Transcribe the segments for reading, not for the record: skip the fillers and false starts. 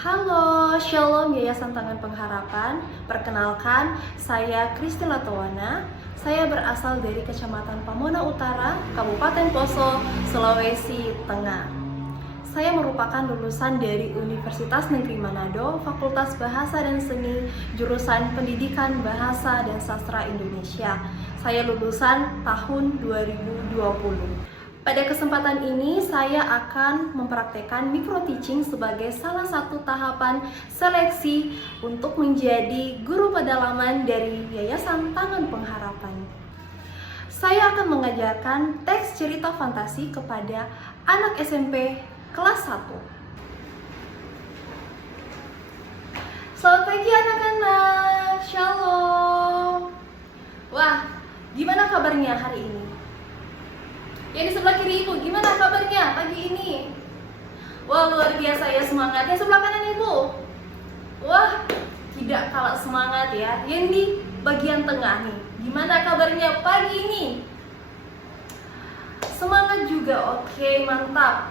Halo, Shalom Yayasan Tangan Pengharapan. Perkenalkan, saya Christina Towana. Saya berasal dari Kecamatan Pamona Utara, Kabupaten Poso, Sulawesi Tengah. Saya merupakan lulusan dari Universitas Negeri Manado, Fakultas Bahasa dan Seni, jurusan Pendidikan Bahasa dan Sastra Indonesia. Saya lulusan tahun 2020. Pada kesempatan ini, saya akan mempraktekkan micro teaching sebagai salah satu tahapan seleksi untuk menjadi guru pedalaman dari Yayasan Tangan Pengharapan. Saya akan mengajarkan teks cerita fantasi kepada anak SMP kelas 1. Selamat pagi anak-anak, Shalom. Wah, gimana kabarnya hari ini? Yang di sebelah kiri ibu, gimana kabarnya pagi ini? Wah, luar biasa ya semangatnya. Sebelah kanan ibu, wah, tidak kalah semangat ya. Yang di bagian tengah nih, gimana kabarnya pagi ini? Semangat juga, oke, mantap.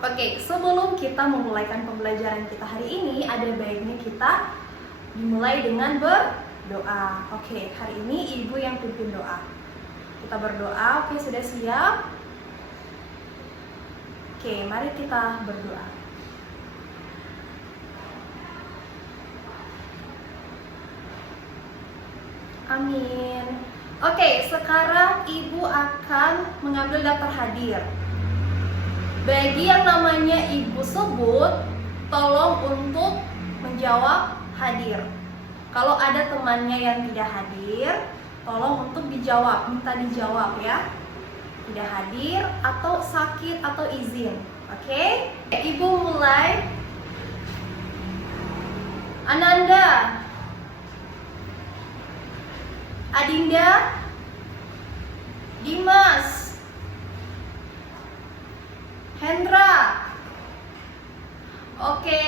Oke, sebelum kita memulaikan pembelajaran kita hari ini, ada baiknya kita dimulai dengan berdoa. Oke, hari ini ibu yang pimpin doa. Kita berdoa, oke, sudah siap? Oke, mari kita berdoa. Amin. Oke, sekarang ibu akan mengambil daftar hadir. Bagi yang namanya ibu sebut, tolong untuk menjawab hadir. Kalau ada temannya yang tidak hadir, tolong untuk dijawab, minta dijawab ya. Tidak hadir atau sakit atau izin. Oke? Ibu mulai. Ananda, Adinda, Dimas, Hendra. Oke.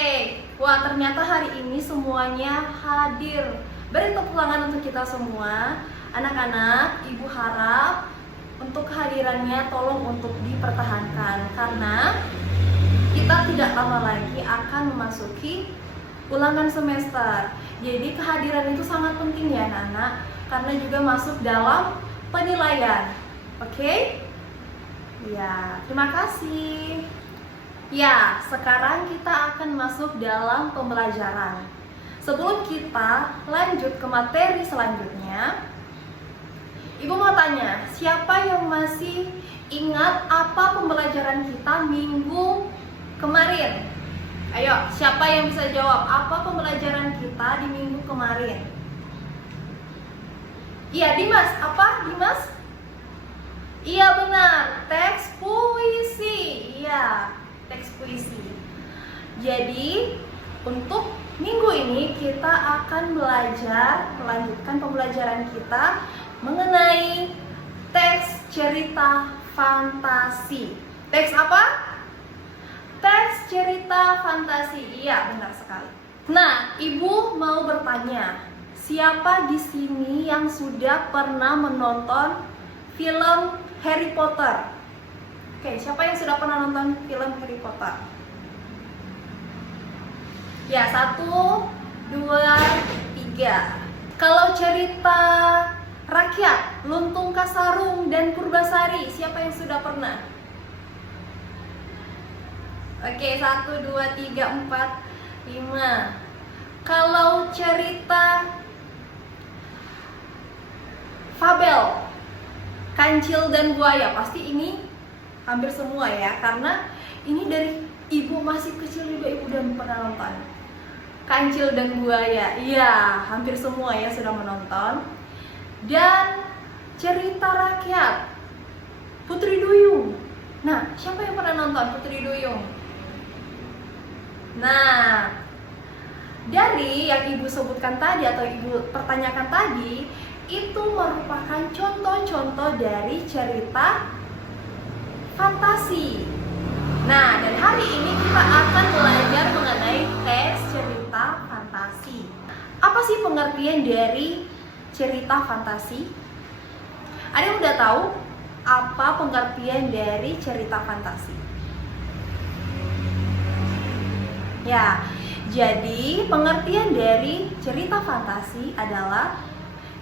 Wah, ternyata hari ini semuanya hadir. Beri tepuk tangan untuk kita semua. Anak-anak, ibu harap untuk kehadirannya tolong untuk dipertahankan, karena kita tidak lama lagi akan memasuki ulangan semester. Jadi kehadiran itu sangat penting ya anak-anak, karena juga masuk dalam penilaian. Oke? Ya, terima kasih. Ya, sekarang kita akan masuk dalam pembelajaran. Sebelum kita lanjut ke materi selanjutnya, ibu mau tanya, siapa yang masih ingat apa pembelajaran kita minggu kemarin? Ayo, siapa yang bisa jawab apa pembelajaran kita di minggu kemarin? Iya, Dimas. Apa, Dimas? Iya, benar. Teks puisi. Iya, teks puisi. Jadi, untuk minggu ini kita akan melanjutkan pembelajaran kita mengenai teks cerita fantasi. Teks apa? Teks cerita fantasi. Iya, benar sekali. Nah, ibu mau bertanya, siapa di sini yang sudah pernah menonton film Harry Potter? Oke, siapa yang sudah pernah nonton film Harry Potter? Ya, 1, 2, 3. Kalau cerita rakyat, Luntung Kasarung dan Purbasari, siapa yang sudah pernah? Oke, 1, 2, 3, 4, 5. Kalau cerita fabel, Kancil dan Buaya, pasti ini hampir semua ya, karena ini dari ibu masih kecil juga ibu udah pernah nonton. Kancil dan Buaya, iya, hampir semua ya sudah menonton. Dan cerita rakyat, Putri Duyung. Nah, siapa yang pernah nonton Putri Duyung? Nah, dari yang ibu sebutkan tadi atau ibu pertanyakan tadi, itu merupakan contoh-contoh dari cerita fantasi. Nah, dan hari ini kita akan belajar mengenai teks cerita fantasi. Apa sih pengertian dari cerita fantasi? Ada yang udah tahu apa pengertian dari cerita fantasi? Ya, Jadi, pengertian dari cerita fantasi adalah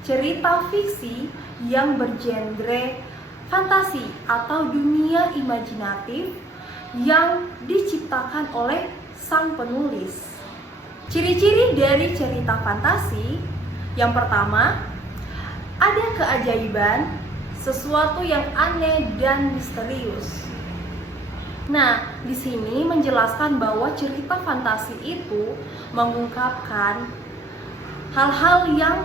cerita fiksi yang bergenre fantasi atau dunia imajinatif yang diciptakan oleh sang penulis. Ciri-ciri dari cerita fantasi, yang pertama, ada keajaiban, sesuatu yang aneh dan misterius. Nah, di sini menjelaskan bahwa cerita fantasi itu mengungkapkan hal-hal yang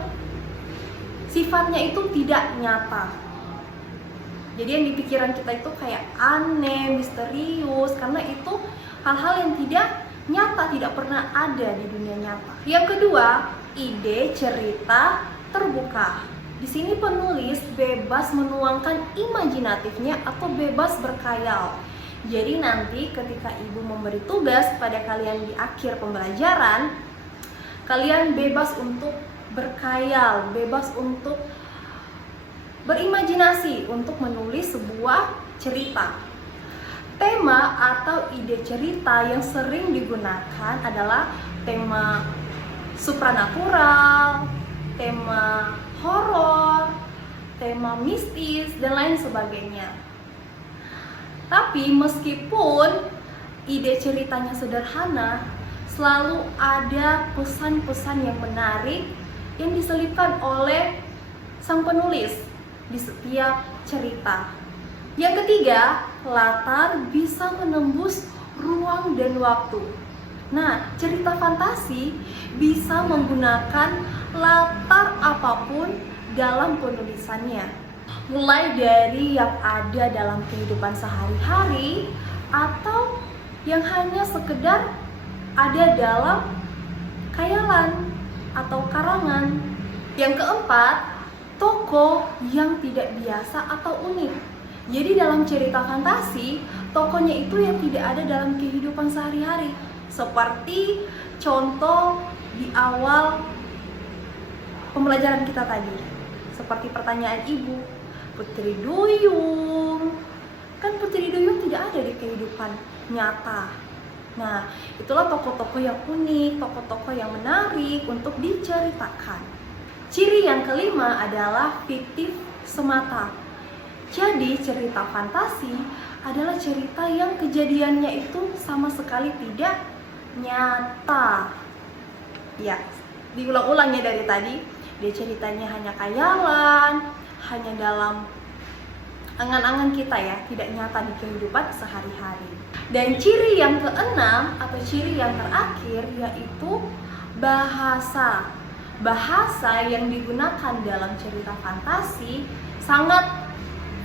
sifatnya itu tidak nyata. Jadi yang di pikiran kita itu kayak aneh, misterius, karena itu hal-hal yang tidak nyata, tidak pernah ada di dunia nyata. Yang kedua, ide cerita terbuka. Di sini penulis bebas menuangkan imajinatifnya atau bebas berkhayal. Jadi nanti ketika ibu memberi tugas pada kalian di akhir pembelajaran, kalian bebas untuk berkhayal, bebas untuk berimajinasi untuk menulis sebuah cerita. Tema atau ide cerita yang sering digunakan adalah tema supranatural, tema horor, tema mistis, dan lain sebagainya. Tapi meskipun ide ceritanya sederhana, selalu ada pesan-pesan yang menarik yang diselipkan oleh sang penulis di setiap cerita. Yang ketiga, latar bisa menembus ruang dan waktu. Nah, cerita fantasi bisa menggunakan latar apapun dalam penulisannya. Mulai dari yang ada dalam kehidupan sehari-hari atau yang hanya sekedar ada dalam khayalan atau karangan. Yang keempat, tokoh yang tidak biasa atau unik. Jadi dalam cerita fantasi, tokohnya itu yang tidak ada dalam kehidupan sehari-hari. Seperti contoh di awal pembelajaran kita tadi. Seperti pertanyaan ibu, Putri Duyung. Kan Putri Duyung tidak ada di kehidupan nyata. Nah, itulah tokoh-tokoh yang unik, tokoh-tokoh yang menarik untuk diceritakan. Ciri yang kelima adalah fiktif semata. Jadi, cerita fantasi adalah cerita yang kejadiannya itu sama sekali tidak nyata. Ya, diulang-ulangnya dari tadi, dia ceritanya hanya khayalan, hanya dalam angan-angan kita ya, tidak nyata di kehidupan sehari-hari. Dan ciri yang keenam atau ciri yang terakhir yaitu bahasa. Bahasa yang digunakan dalam cerita fantasi sangat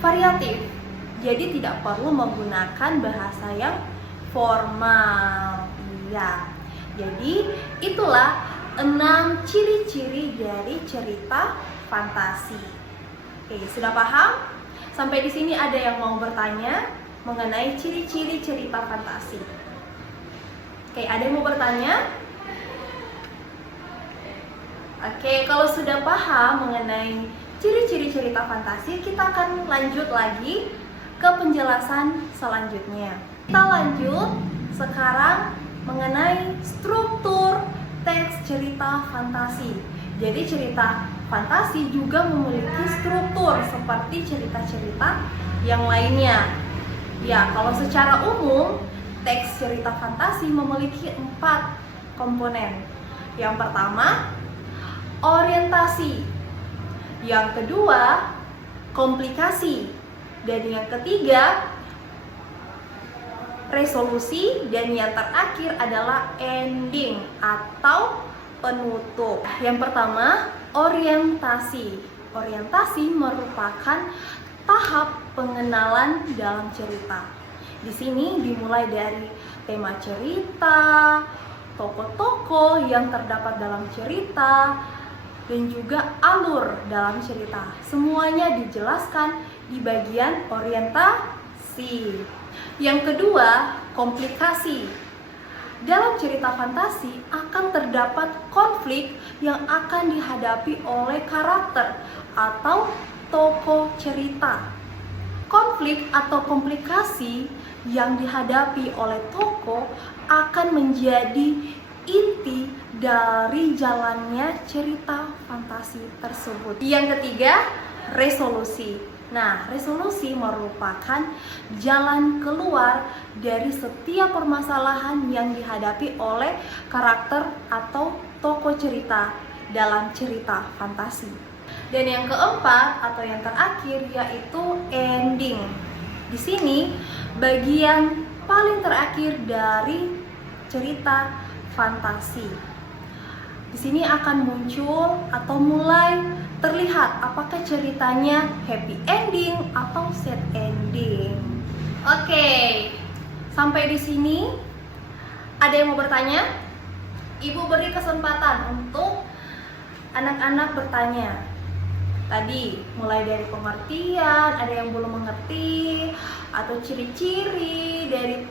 variatif. Jadi tidak perlu menggunakan bahasa yang formal. Ya. Jadi itulah 6 ciri-ciri dari cerita fantasi. Oke, sudah paham? Sampai di sini ada yang mau bertanya mengenai ciri-ciri cerita fantasi? Oke, ada yang mau bertanya? Oke, kalau sudah paham mengenai ciri-ciri cerita fantasi, kita akan lanjut lagi ke penjelasan selanjutnya. Kita lanjut sekarang mengenai struktur teks cerita fantasi. Jadi cerita fantasi juga memiliki struktur seperti cerita-cerita yang lainnya. Ya, kalau secara umum teks cerita fantasi memiliki 4 komponen. Yang pertama, orientasi. Yang kedua, komplikasi. Dan yang ketiga, resolusi. Dan yang terakhir adalah ending atau penutup. Yang pertama, orientasi. Orientasi merupakan tahap pengenalan dalam cerita. Di sini dimulai dari tema cerita, tokoh-tokoh yang terdapat dalam cerita, dan juga alur dalam cerita. Semuanya dijelaskan di bagian orientasi. Yang kedua, komplikasi. Dalam cerita fantasi akan terdapat konflik yang akan dihadapi oleh karakter atau tokoh cerita. Konflik atau komplikasi yang dihadapi oleh tokoh akan menjadi inti dari jalannya cerita fantasi tersebut. Yang ketiga, resolusi. Nah, resolusi merupakan jalan keluar dari setiap permasalahan yang dihadapi oleh karakter atau tokoh cerita dalam cerita fantasi. Dan yang keempat atau yang terakhir yaitu ending. Di sini bagian paling terakhir dari cerita fantasi. Di sini akan muncul atau mulai terlihat apakah ceritanya happy ending atau sad ending. Oke, sampai di sini ada yang mau bertanya? Ibu beri kesempatan untuk anak-anak bertanya. Tadi mulai dari pengertian, ada yang belum mengerti, atau ciri-ciri dari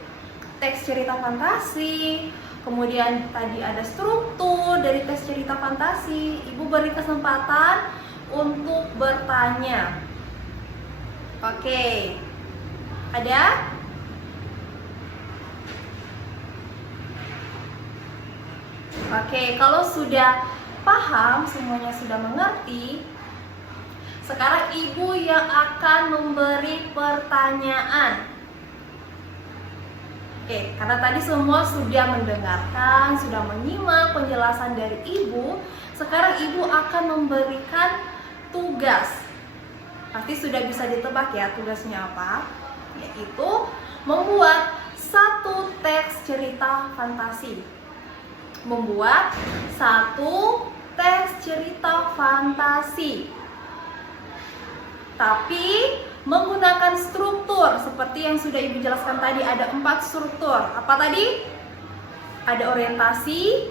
teks cerita fantasi. Kemudian tadi ada struktur dari teks cerita fantasi. Ibu beri kesempatan untuk bertanya. Oke, ada? Oke, kalau sudah paham, semuanya sudah mengerti, sekarang ibu yang akan memberi pertanyaan. Oke, karena tadi semua sudah mendengarkan, sudah menyimak penjelasan dari ibu, sekarang ibu akan memberikan tugas. Pasti sudah bisa ditebak ya tugasnya apa, yaitu membuat satu teks cerita fantasi. Membuat satu teks cerita fantasi, tapi menggunakan struktur seperti yang sudah ibu jelaskan tadi. Ada 4 struktur. Apa tadi? Ada orientasi.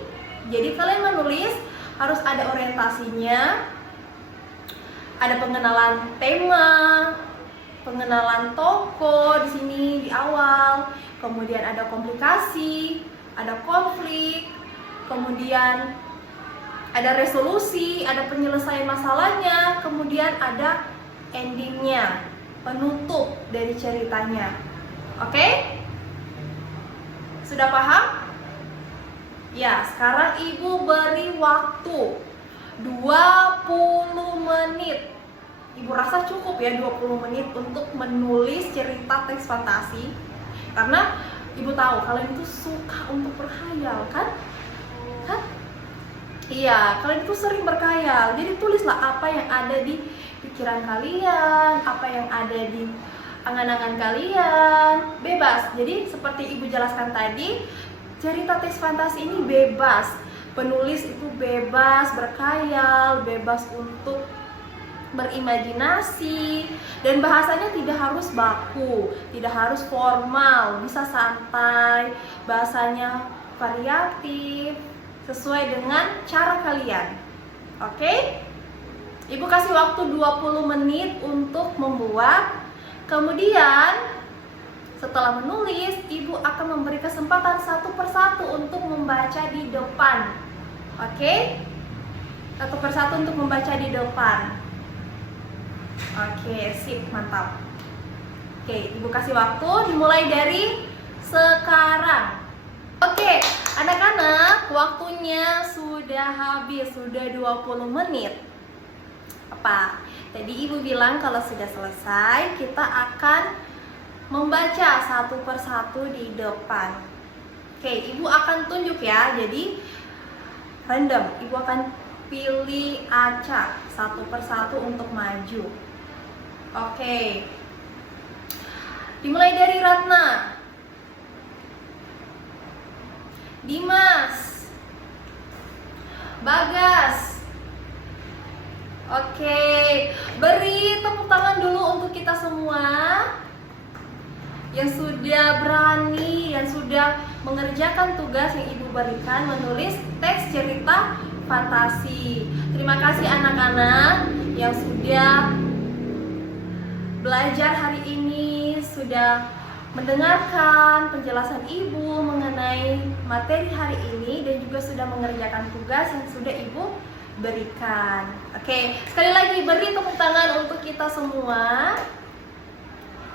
Jadi kalian menulis harus ada orientasinya, ada pengenalan tema, pengenalan tokoh di sini di awal, kemudian ada komplikasi, ada konflik, kemudian ada resolusi, ada penyelesaian masalahnya, kemudian ada endingnya, penutup dari ceritanya. Oke? Sudah paham? Ya, sekarang ibu beri waktu 20 menit. Ibu rasa cukup ya 20 menit untuk menulis cerita teks fantasi. Karena ibu tahu kalian itu suka untuk berkhayal, kan? Iya, kalian itu sering berkhayal. Jadi tulislah apa yang ada di pikiran kalian, apa yang ada di angan-angan kalian, bebas. Jadi seperti ibu jelaskan tadi, cerita teks fantasi ini bebas. Penulis itu bebas berkhayal, bebas untuk berimajinasi, dan bahasanya tidak harus baku, tidak harus formal, bisa santai, bahasanya variatif, sesuai dengan cara kalian. Oke? Ibu kasih waktu 20 menit untuk membuat. Kemudian setelah menulis, ibu akan memberi kesempatan satu persatu untuk membaca di depan. Oke? Satu persatu untuk membaca di depan. Oke, sip, mantap. Oke, ibu kasih waktu dimulai dari sekarang. Oke, anak-anak, waktunya sudah habis, sudah 20 menit. Apa? Tadi ibu bilang kalau sudah selesai, kita akan membaca satu persatu di depan. Oke, ibu akan tunjuk ya, jadi random. Ibu akan pilih acak satu persatu untuk maju. Oke, dimulai dari Ratna, Dimas, Bagas. Oke, beri tepuk tangan dulu untuk kita semua yang sudah berani, yang sudah mengerjakan tugas yang ibu berikan, menulis teks cerita fantasi. Terima kasih anak-anak yang sudah belajar hari ini, sudah mendengarkan penjelasan ibu mengenai materi hari ini, dan juga sudah mengerjakan tugas yang sudah ibu berikan. Oke, sekali lagi beri tepuk tangan untuk kita semua.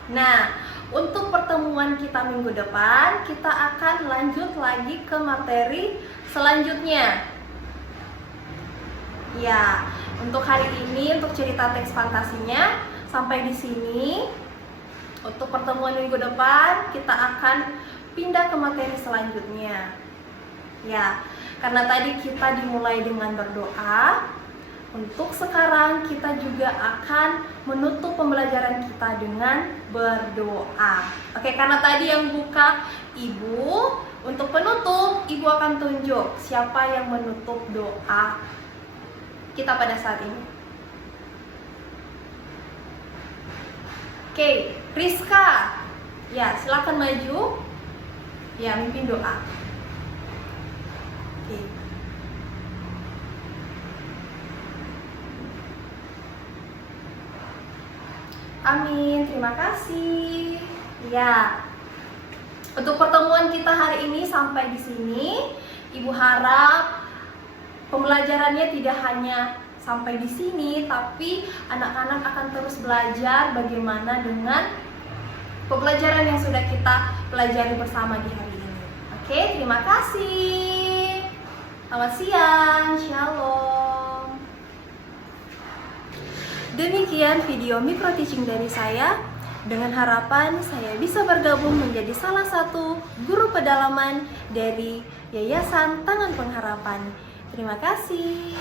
Nah, Untuk pertemuan kita minggu depan, kita akan lanjut lagi ke materi selanjutnya. Ya, untuk hari ini untuk cerita teks fantasinya sampai di sini. Untuk pertemuan minggu depan, kita akan pindah ke materi selanjutnya. Ya, karena tadi kita dimulai dengan berdoa, untuk sekarang kita juga akan menutup pembelajaran kita dengan berdoa. Oke, karena tadi yang buka Ibu, untuk penutup Ibu akan tunjuk siapa yang menutup doa kita pada saat ini. Oke, Rizka. Ya, silakan maju. Ya, mimpin doa. Oke. Amin, terima kasih. Ya. Untuk pertemuan kita hari ini sampai di sini. Ibu harap pembelajarannya tidak hanya sampai di sini, tapi anak-anak akan terus belajar bagaimana dengan pembelajaran yang sudah kita pelajari bersama di hari ini. Oke, terima kasih. Selamat siang, shalom. Demikian video micro teaching dari saya. Dengan harapan saya bisa bergabung menjadi salah satu guru pedalaman dari Yayasan Tangan Pengharapan. Terima kasih.